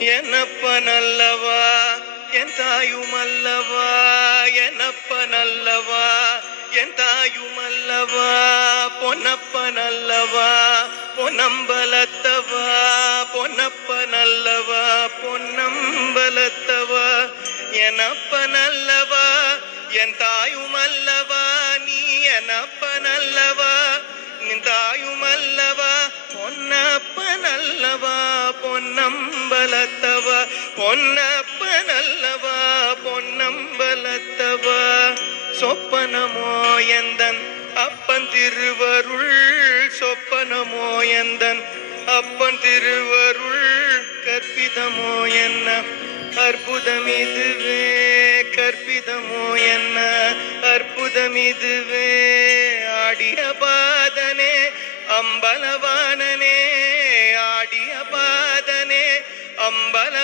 என்னப்பனல்லவா என் தாயுமல்லவா, என்னப்பனல்லவா என் தாயுமல்லவா, பொன்னப்பனல்லவா பொன்னம்பலத்தவா, பொன்னப்பனல்லவா பொன்னம்பலத்தவா, எனப்பனல்லவா என் தாயுமல்லவா, நீ எனப்பனல்லவா நின் தாயுமல்லவா, பொன்னப்பனல்லவா பொன்னம்பலத்தவா, பொன்னப்பனல்லவா பொன்னம்பலத்தவா. சொப்பனமோ எந்தன் அப்பன் திருவருள், சொப்பனமோ எந்தன் அப்பன் திருவருள், கற்பிதமோ என்ன அற்புதமிதுவே, கற்பிதமோ என்ன அற்புதமிதுவே. ஆடிய பாதனே அம்பலவானனே, ஆடிய பாதனே அம்பல